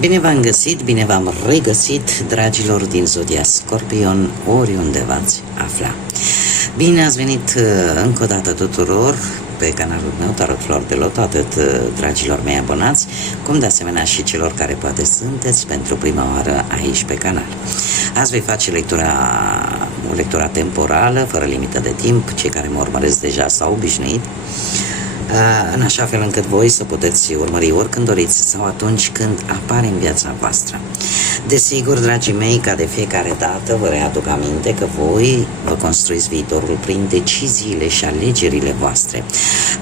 Bine v-am găsit, bine v-am regăsit, dragilor din Zodia Scorpion, oriunde v-ați afla. Bine ați venit încă o dată tuturor pe canalul meu Tarot Flori de Lot, atât dragilor mei abonați, cum de asemenea și celor care poate sunteți pentru prima oară aici pe canal. Azi voi face o lectură temporală, fără limită de timp. Cei care mă urmăresc deja s-au obișnuit, în așa fel încât voi să puteți urmări oricând doriți sau atunci când apare în viața voastră. Desigur, dragii mei, ca de fiecare dată vă readuc aminte că voi vă construiți viitorul prin deciziile și alegerile voastre.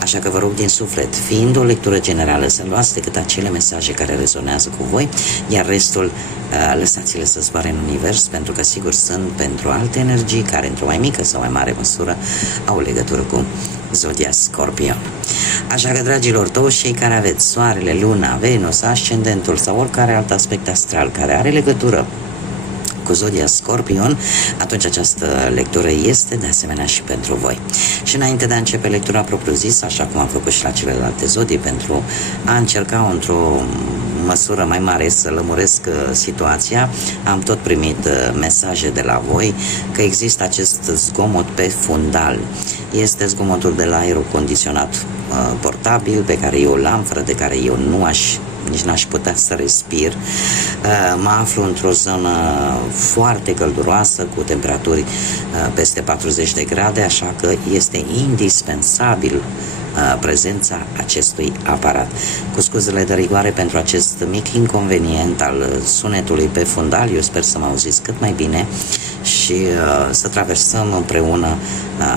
Așa că vă rog din suflet, fiind o lectură generală, să luați decât acele mesaje care rezonează cu voi, iar restul lăsați-le să zboare în univers, pentru că sigur sunt pentru alte energii care într-o mai mică sau mai mare măsură au legătură cu Zodia Scorpion. Așa că, dragilor, toți cei care aveți Soarele, Luna, Venus, Ascendentul sau oricare alt aspect astral care are legătură cu Zodia Scorpion, atunci această lectură este de asemenea și pentru voi. Și înainte de a începe lectura propriu-zisă, așa cum am făcut și la celelalte zodii, pentru a încerca într-o măsură mai mare să lămuresc situația, am tot primit mesaje de la voi că există acest zgomot pe fundal. Este zgomotul de la aerul condiționat portabil, pe care eu l-am, fără de care eu nici n-aș putea să respir. Mă aflu într-o zonă foarte călduroasă, cu temperaturi peste 40 de grade, așa că este indispensabil prezența acestui aparat. Cu scuzele de rigoare pentru acest mic inconvenient al sunetului pe fundal, eu sper să mă auziți cât mai bine și să traversăm împreună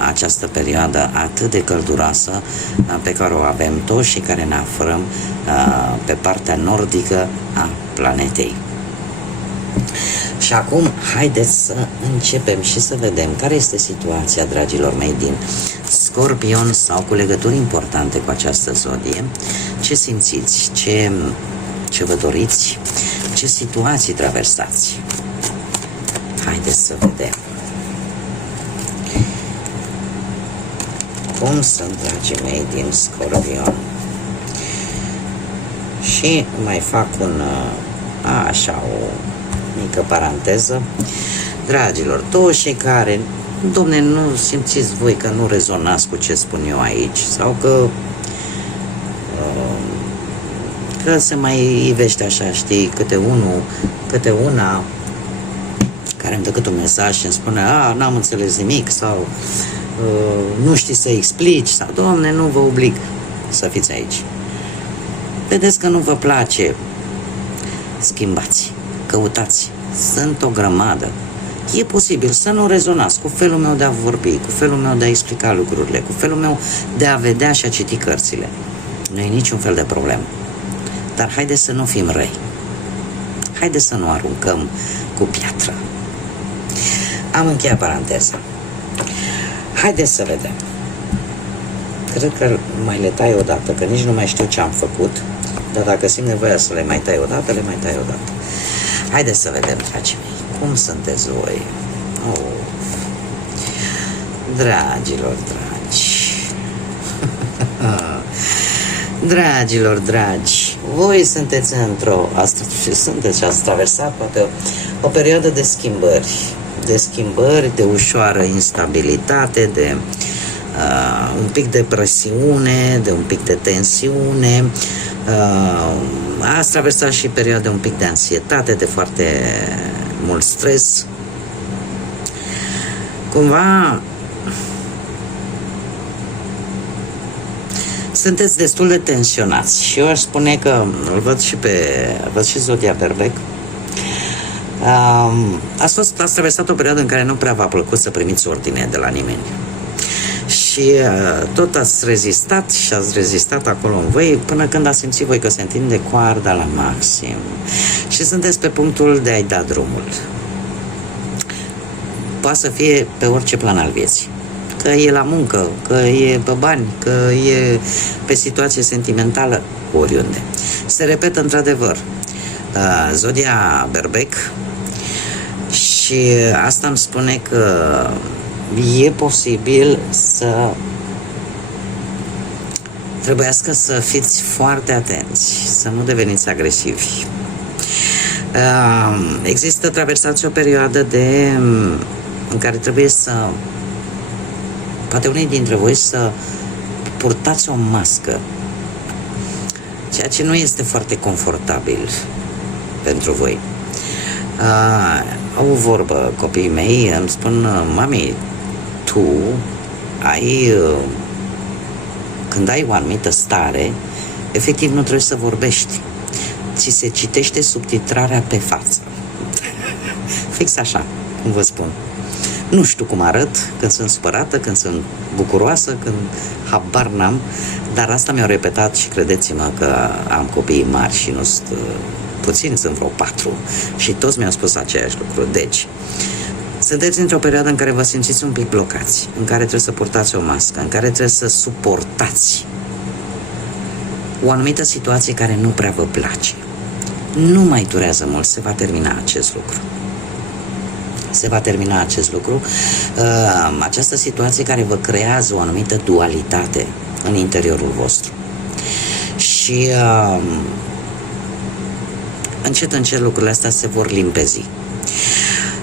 această perioadă atât de călduroasă pe care o avem toți și care ne aflăm pe partea nordică a planetei. Și acum, haideți să începem și să vedem care este situația, dragilor mei, din Scorpion sau cu legături importante cu această zodie. Ce simțiți? Ce vă doriți? Ce situații traversați? Haideți să vedem. Cum sunt, dragii mei, din Scorpion? Și mai fac o mică paranteză. Dragilor, toți cei care, domne, nu simțiți voi că nu rezonați cu ce spun eu aici, sau că se mai ivește așa, știi, câte una care îmi dă câte un mesaj și îmi spune n-am înțeles nimic, sau nu știi să explici, sau domne, nu vă oblig să fiți aici. Vedeți că nu vă place, schimbați, căutați, sunt o grămadă. E posibil să nu rezonați cu felul meu de a vorbi, cu felul meu de a explica lucrurile, cu felul meu de a vedea și a citi cărțile. Nu e niciun fel de problemă. Dar haideți să nu fim răi. Haideți să nu aruncăm cu piatră. Am încheiat paranteza. Haideți să vedem. Cred că mai le tai odată, că nici nu mai știu ce am făcut, dar dacă simt nevoia să le mai tai odată, le mai tai odată. Haideți să vedem, dragii mei, cum sunteți voi. Dragilor dragi. Dragilor dragi, voi sunteți și ați traversat poate o perioadă de schimbări, de ușoară instabilitate, de un pic de presiune, de un pic de tensiune. Ați traversat și perioade un pic de anxietate, de foarte mult stres. Cumva sunteți destul de tensionați și eu aș spune că îl văd și Zodia Berbec. Ați traversat o perioadă în care nu prea v-a plăcut să primiți ordine de la nimeni. Și tot ați rezistat și ați rezistat acolo în voi până când ați simțit voi că se întinde coarda la maxim și sunteți pe punctul de a-i da drumul. Poate să fie pe orice plan al vieții. Că e la muncă, că e pe bani, că e pe situație sentimentală, oriunde. Se repetă într-adevăr Zodia Berbec și asta îmi spune că e posibil să trebuiască să fiți foarte atenți, să nu deveniți agresivi. Există, traversați o perioadă în care trebuie să, poate unii dintre voi să purtați o mască, ceea ce nu este foarte confortabil pentru voi. Au o vorbă copiii mei, îmi spun: mami, tu ai, când ai o anumită stare, efectiv nu trebuie să vorbești, ți se citește subtitrarea pe față. Fix așa, cum vă spun. Nu știu cum arăt, când sunt supărată, când sunt bucuroasă, când habar n-am, dar asta mi-au repetat și credeți-mă că am copii mari și nu sunt puțini, sunt vreo 4 și toți mi-au spus aceeași lucru. Deci, sunteți într-o perioadă în care vă simțiți un pic blocați, în care trebuie să purtați o mască, în care trebuie să suportați o anumită situație care nu prea vă place. Nu mai durează mult, se va termina acest lucru. Se va termina acest lucru. Această situație care vă creează o anumită dualitate în interiorul vostru. Și încet, încet lucrurile astea se vor limpezi.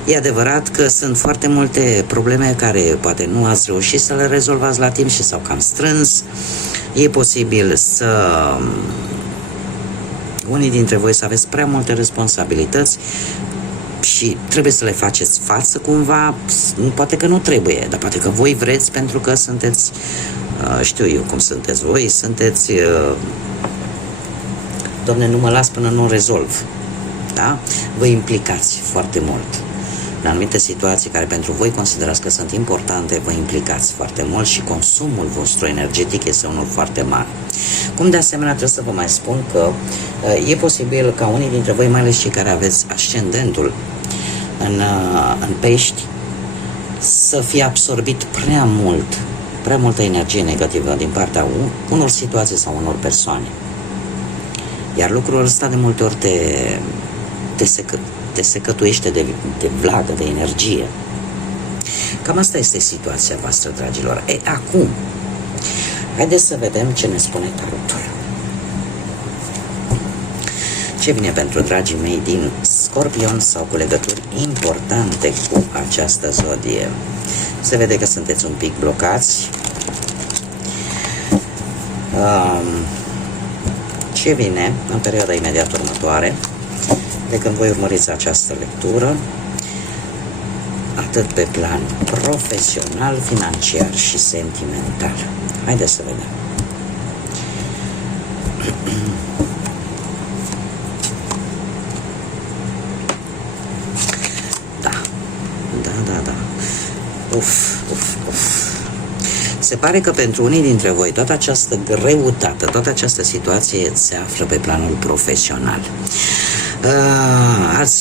E adevărat că sunt foarte multe probleme care poate nu ați reușit să le rezolvați la timp și s-au cam strâns. E posibil să unii dintre voi să aveți prea multe responsabilități și trebuie să le faceți față cumva. Poate că nu trebuie, dar poate că voi vreți, pentru că sunteți, știu eu cum sunteți voi, sunteți Doamne, nu mă las până nu rezolv, da? Vă implicați foarte mult în anumite situații care pentru voi considerați că sunt importante, vă implicați foarte mult și consumul vostru energetic este unul foarte mare. Cum de asemenea trebuie să vă mai spun că e posibil ca unii dintre voi, mai ales cei care aveți ascendentul în pești, să fie absorbit prea multă energie negativă din partea unor situații sau unor persoane. Iar lucrul ăsta de multe ori te secătuiește de vlagă, de energie. Cam asta este situația voastră, dragilor. Acum, haideți să vedem ce ne spune tarotul. Ce vine pentru dragii mei din Scorpion sau cu legături importante cu această zodie? Se vede că sunteți un pic blocați. Ce vine în perioada imediat următoare, de când voi urmăriți această lectură, atât pe plan profesional, financiar și sentimental? Haideți să vedem. Da. Se pare că pentru unii dintre voi toată această greutate, toată această situație se află pe planul profesional.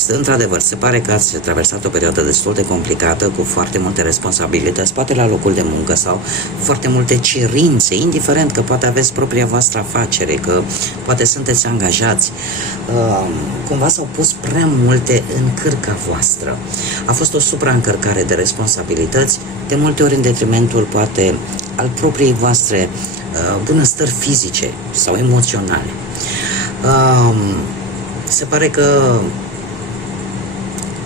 Într-adevăr, se pare că ați traversat o perioadă destul de complicată, cu foarte multe responsabilități, poate la locul de muncă, sau foarte multe cerințe, indiferent că poate aveți propria voastră afacere, că poate sunteți angajați. Cumva s-au pus prea multe în cârca voastră. A fost o supraîncărcare de responsabilități, de multe ori în detrimentul poate al propriei voastre bunăstări fizice sau emoționale. Se pare că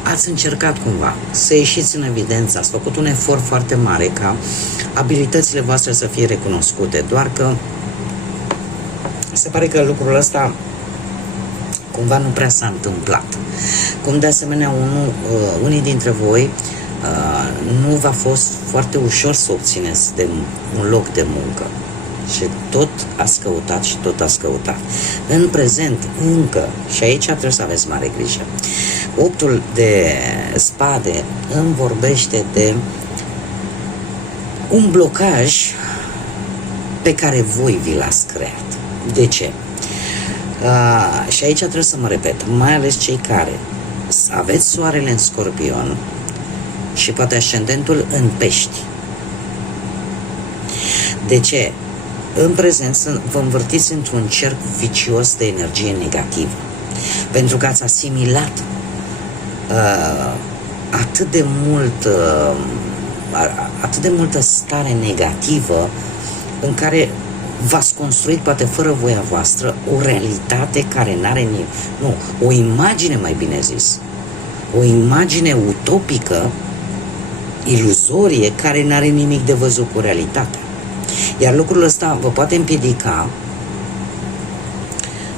ați încercat cumva să ieșiți în evidență, ați făcut un efort foarte mare ca abilitățile voastre să fie recunoscute, doar că se pare că lucrul ăsta cumva nu prea s-a întâmplat. Cum de asemenea unii dintre voi nu v-a fost foarte ușor să obțineți un loc de muncă. Și tot ați căutat. În prezent, încă, și aici trebuie să aveți mare grijă, 8-ul de spade îmi vorbește de un blocaj pe care voi vi l-ați creat. De ce? Și aici trebuie să mă repet, mai ales cei care aveți soarele în Scorpion și poate ascendentul în Pești. De ce? În prezent vă învârtiți într-un cerc vicios de energie negativă, pentru că ați asimilat atât de multă stare negativă, în care v-ați construit, poate fără voia voastră, o realitate care n-are nu, o imagine, mai bine zis, o imagine utopică, iluzorie, care n-are nimic de văzut cu realitatea. Iar lucrul ăsta vă poate împiedica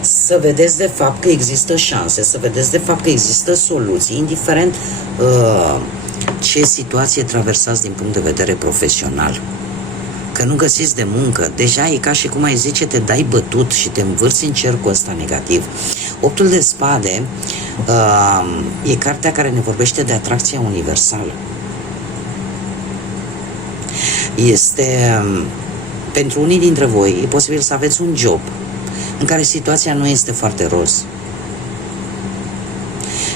să vedeți de fapt că există șanse, să vedeți de fapt că există soluții, indiferent ce situație traversați din punct de vedere profesional. Că nu găsiți de muncă, deja e ca și cum ai zice, te dai bătut și te învârți în cercul ăsta negativ. Optul de spade e cartea care ne vorbește de atracția universală. Este, pentru unii dintre voi, e posibil să aveți un job în care situația nu este foarte roz.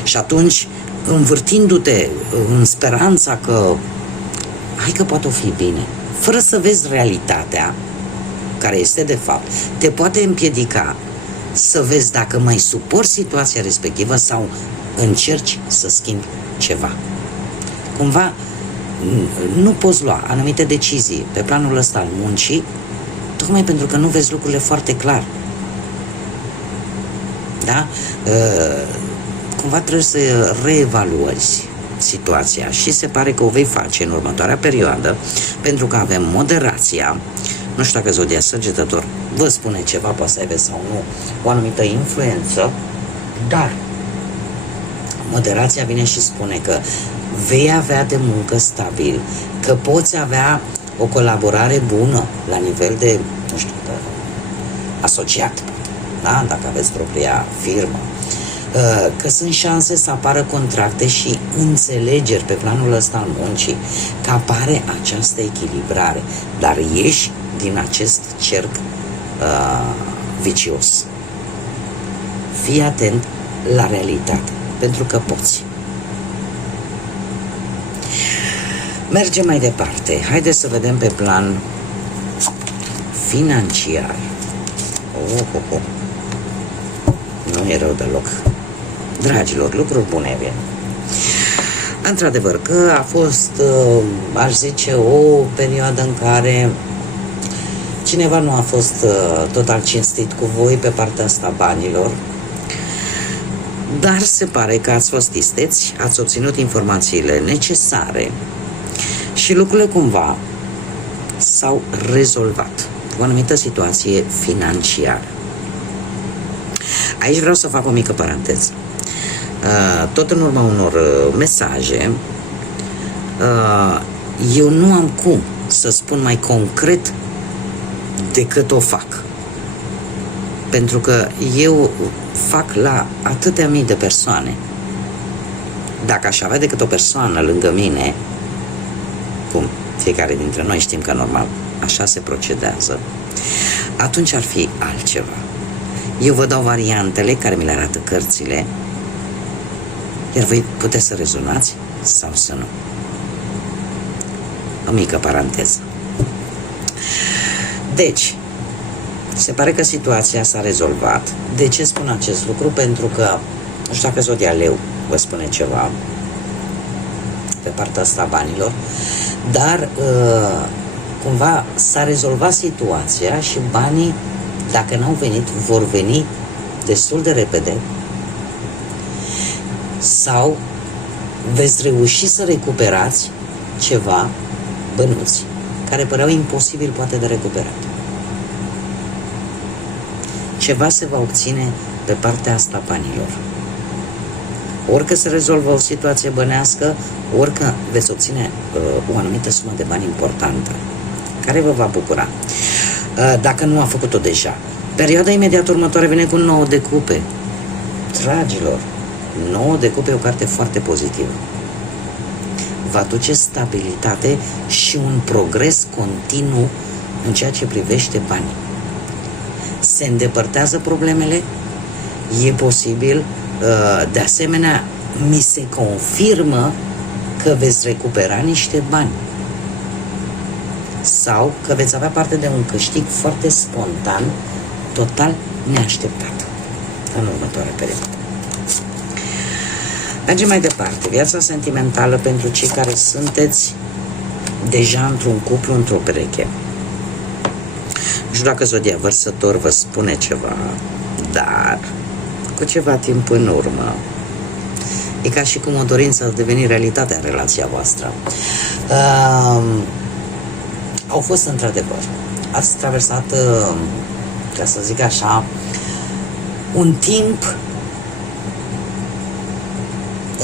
Și atunci, învârtindu-te în speranța că hai că poate o fi bine, fără să vezi realitatea care este de fapt, te poate împiedica să vezi dacă mai suporți situația respectivă sau încerci să schimbi ceva. Cumva nu poți lua anumite decizii pe planul ăsta al muncii, tocmai pentru că nu vezi lucrurile foarte clar. Da? Cumva trebuie să reevaluezi situația și se pare că o vei face în următoarea perioadă, pentru că avem moderația. Nu știu dacă zodia Săgetător vă spune ceva, poate să aveți sau nu o anumită influență, dar moderația vine și spune că vei avea de muncă stabil, că poți avea o colaborare bună la nivel de, nu știu, de asociat, da? Dacă aveți propria firmă, că sunt șanse să apară contracte și înțelegeri pe planul ăsta al muncii, că apare această echilibrare, dar ieși din acest cerc vicios. Fii atent la realitate, pentru că poți. Mergem mai departe. Haideți să vedem pe plan financiar. Nu e rău deloc. Dragilor, lucruri bune vin. Într-adevăr că a fost, aș zice, o perioadă în care cineva nu a fost total cinstit cu voi pe partea asta banilor, dar se pare că ați fost isteți, ați obținut informațiile necesare și lucrurile cumva s-au rezolvat cu o anumită situație financiară. Aici vreau să fac o mică paranteză. Tot în urma unor mesaje, eu nu am cum să spun mai concret decât o fac. Pentru că eu fac la atâtea mii de persoane. Dacă aș avea decât o persoană lângă mine, cum fiecare dintre noi știm că normal așa se procedează, atunci ar fi altceva. Eu vă dau variantele care mi le arată cărțile, iar voi puteți să rezonați sau să nu. O mică paranteză. Deci, se pare că situația s-a rezolvat. De ce spun acest lucru? Pentru că, nu știu dacă zodia Leu vă spune ceva pe partea asta a banilor, dar cumva s-a rezolvat situația și banii, dacă n-au venit, vor veni destul de repede sau veți reuși să recuperați ceva bănuți care păreau imposibil poate de recuperat. Ceva se va obține pe partea asta banilor. Ori că se rezolvă o situație bănească, ori că veți obține o anumită sumă de bani importantă, care vă va bucura. Dacă nu a făcut-o deja. Perioada imediat următoare vine cu 9 de cupe. Dragilor, 9 de cupe e o carte foarte pozitivă. Va aduce stabilitate și un progres continuu în ceea ce privește banii. Se îndepărtează problemele, e posibil, de asemenea, mi se confirmă că veți recupera niște bani sau că veți avea parte de un câștig foarte spontan, total neașteptat în următoarea perioadă. Mergem mai departe. Viața sentimentală pentru cei care sunteți deja într-un cuplu, într-o pereche. știu dacă zodia Vărsător vă spune ceva, dar cu ceva timp în urmă, e ca și cum o dorință a deveni realitate în relația voastră. Au fost într-adevăr, ați traversat, ca să zic așa, un timp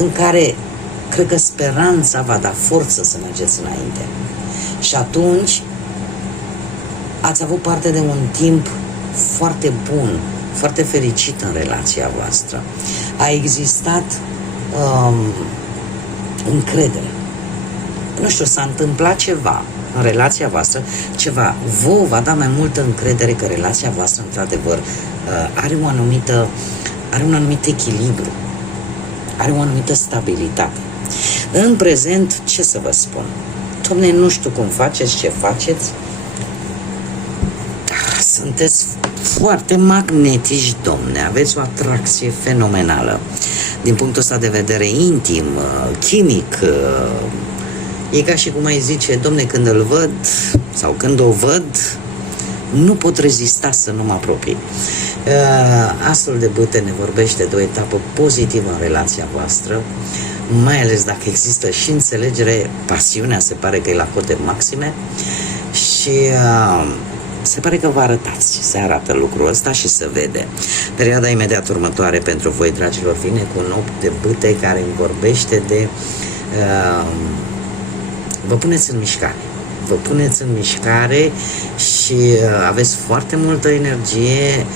în care cred că speranța va da forță să mergeți înainte. Și atunci ați avut parte de un timp foarte bun, foarte fericit în relația voastră. A existat încredere. Nu știu, s-a întâmplat ceva în relația voastră, ceva, vouă va da mai multă încredere că relația voastră, într-adevăr, are un anumit echilibru, are o anumită stabilitate. În prezent, ce să vă spun? Doamne, nu știu cum faceți, ce faceți. Sunteți foarte magnetici, domne, aveți o atracție fenomenală. Din punctul ăsta de vedere intim, chimic, e ca și cum ai zice, domne, când îl văd sau când o văd, nu pot rezista să nu mă apropii. Asul de bâte ne vorbește de o etapă pozitivă în relația voastră, mai ales dacă există și înțelegere, pasiunea se pare că e la cote maxime și se pare că vă arătați, se arată lucrul ăsta și se vede. Perioada imediat următoare pentru voi, dragilor, vine cu un 8 de bâte care îmi vorbește de vă puneți în mișcare. Vă puneți în mișcare și aveți foarte multă energie,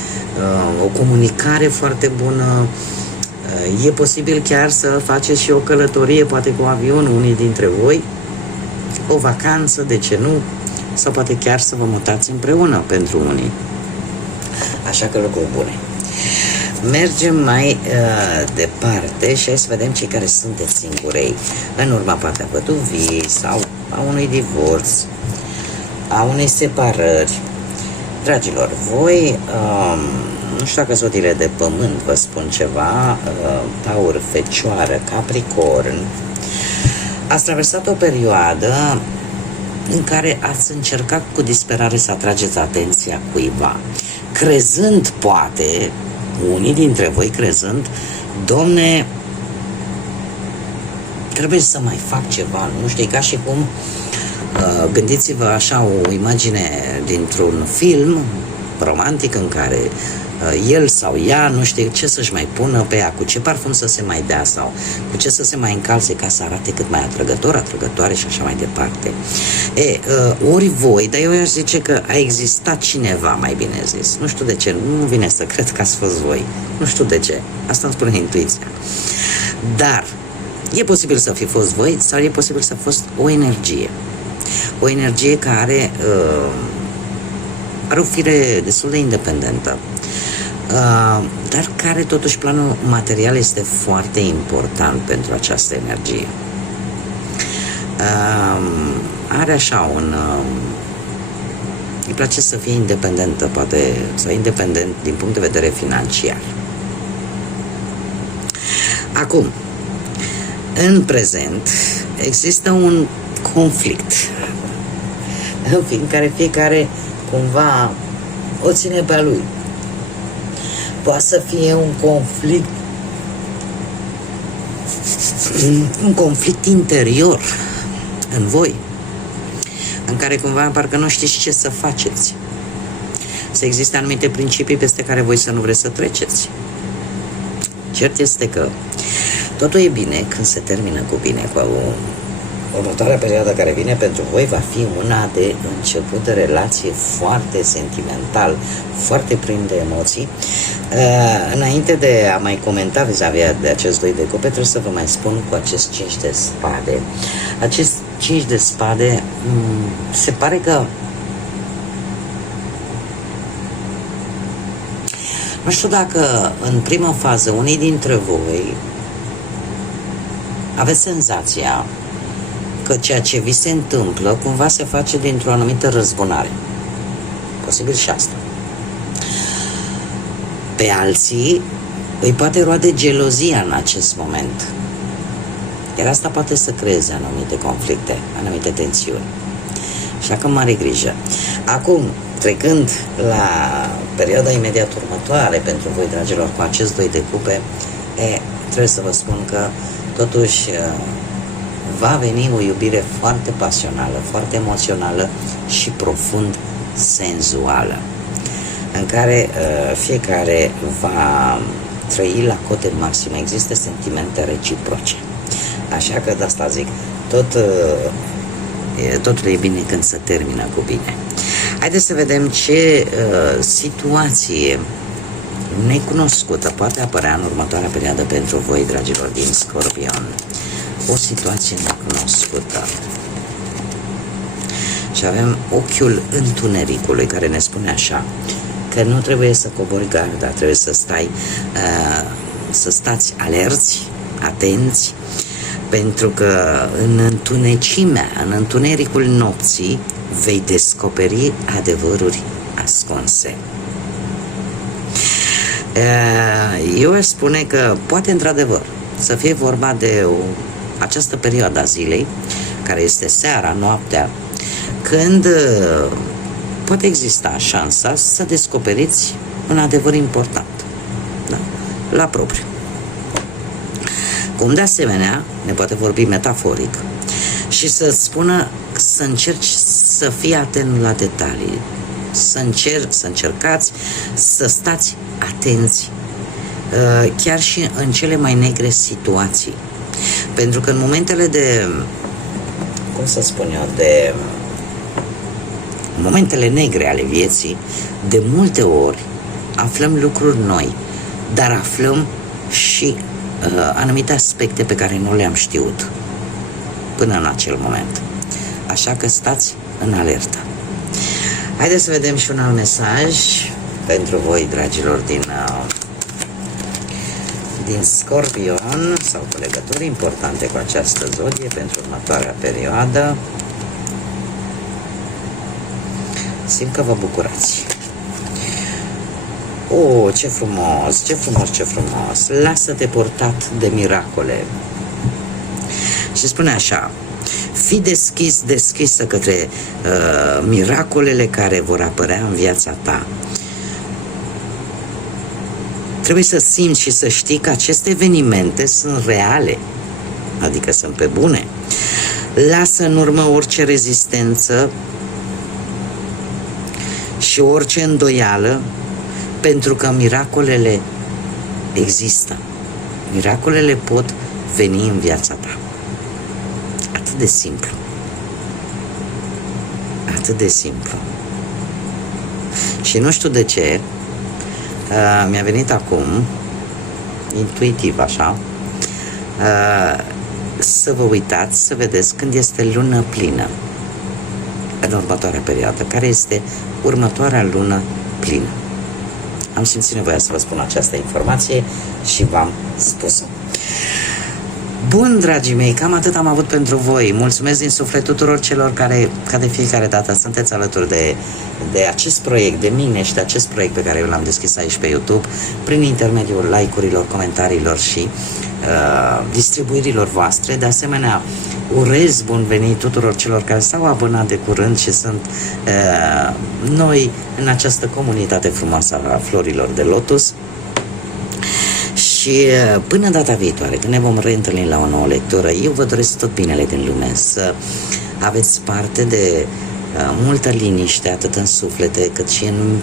o comunicare foarte bună. E posibil chiar să faceți și o călătorie, poate cu avionul, unii dintre voi, o vacanță, de ce nu? Sau poate chiar să vă mutați împreună pentru unii. Așa că lucruri bune. Mergem mai departe și hai să vedem cei care sunteți singurei în urma poate a văduvii sau a unui divorț, a unei separări. Dragilor, voi, nu știu dacă zodiile de pământ vă spun ceva, Taur, Fecioară, Capricorn, ați traversat o perioadă în care ați încercat cu disperare să atrageți atenția cuiva, crezând, poate, unii dintre voi crezând, domne, trebuie să mai fac ceva, nu știu, ca și cum, gândiți-vă așa o imagine dintr-un film romantic în care el sau ea nu știe ce să-și mai pună pe ea, cu ce parfum să se mai dea sau cu ce să se mai încalțe ca să arate cât mai atrăgător, atrăgătoare și așa mai departe. Ori voi, dar eu aș zice că a existat cineva, mai bine zis. Nu știu de ce, nu vine să cred că ați fost voi. Nu știu de ce. Asta îmi spune intuiția. Dar e posibil să fi fost voi sau e posibil să a fost o energie. O energie care are o fire destul de independentă, dar care totuși planul material este foarte important pentru această energie. Are așa îi place să fie independentă, poate, sau independent din punct de vedere financiar. Acum, în prezent, există un conflict în care fiecare cumva o ține pe a lui. Poate să fie un conflict interior în voi, în care cumva parcă nu știți ce să faceți. Să existe anumite principii peste care voi să nu vreți să treceți. Cert este că totul e bine când se termină cu bine, cu următoarea perioadă care vine pentru voi va fi una de început de relație foarte sentimental, foarte plin de emoții. Înainte de a mai comenta vis-a-vis de acest 2 de cupe, trebuie să vă mai spun cu acest 5 de spade. Acest 5 de spade se pare că nu știu dacă în prima fază unii dintre voi aveți senzația că ceea ce vi se întâmplă cumva se face dintr-o anumită răzbunare. Posibil și asta. Pe alții îi poate roade gelozia în acest moment. Iar asta poate să creeze anumite conflicte, anumite tensiuni. Așa că mare grijă. Acum, Trecând la perioada imediat următoare pentru voi, dragilor, cu acest 2 de cupe, trebuie să vă spun că totuși va veni o iubire foarte pasională, foarte emoțională și profund senzuală, în care fiecare va trăi la cote maxime, există sentimente reciproce. Așa că de asta zic, totul e bine când se termină cu bine. Haideți să vedem ce situație necunoscută poate apărea în următoarea perioadă pentru voi, dragilor, din Scorpion. O situație necunoscută. Și avem ochiul întunericului, care ne spune așa, că nu trebuie să cobori garda, trebuie să stați alerți, atenți, pentru că în întunecimea, în întunericul nopții, vei descoperi adevăruri ascunse. Eu aș spune că poate într-adevăr să fie vorba de această perioadă a zilei, care este seara, noaptea, când poate exista șansa să descoperiți un adevăr important, da? La propriu. Cum de asemenea ne poate vorbi metaforic și să spună să încerci să fii atent la detalii, să încercați să stați atenți chiar și în cele mai negre situații. Pentru că în momentele de, cum să spun eu, de momentele negre ale vieții, de multe ori aflăm lucruri noi, dar aflăm și anumite aspecte pe care nu le-am știut până în acel moment. Așa că stați în alertă. Haideți să vedem și un alt mesaj pentru voi, dragilor, din Scorpion, sau cu legături importante cu această zodie pentru următoarea perioadă. Simt că vă bucurați. Oh, ce frumos, ce frumos, ce frumos. Lasă-te portat de miracole. Și spune așa: fii deschisă către miracolele care vor apărea în viața ta. Trebuie să simți și să știi că aceste evenimente sunt reale, adică sunt pe bune. Lasă în urmă orice rezistență și orice îndoială, pentru că miracolele există. Miracolele pot veni în viața ta. Atât de simplu. Atât de simplu. Și nu știu de ce, mi-a venit acum, intuitiv așa, să vă uitați, să vedeți când este lună plină în următoarea perioadă, care este următoarea lună plină. Am simțit nevoia să vă spun această informație și v-am spus-o. Bun, dragii mei, cam atât am avut pentru voi. Mulțumesc din suflet tuturor celor care, ca de fiecare dată, sunteți alături de acest proiect, de mine și de acest proiect pe care eu l-am deschis aici pe YouTube, prin intermediul like-urilor, comentariilor și distribuirilor voastre. De asemenea, urez bun venit tuturor celor care s-au abonat de curând și sunt noi în această comunitate frumoasă a florilor de lotus. Și până data viitoare, când ne vom reîntâlni la o nouă lectură, eu vă doresc tot binele din lume, să aveți parte de multă liniște, atât în suflete, cât și în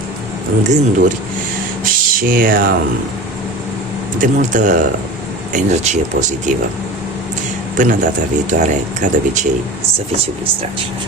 gânduri și de multă energie pozitivă. Până data viitoare, ca de obicei, să fiți iubiți, dragilor!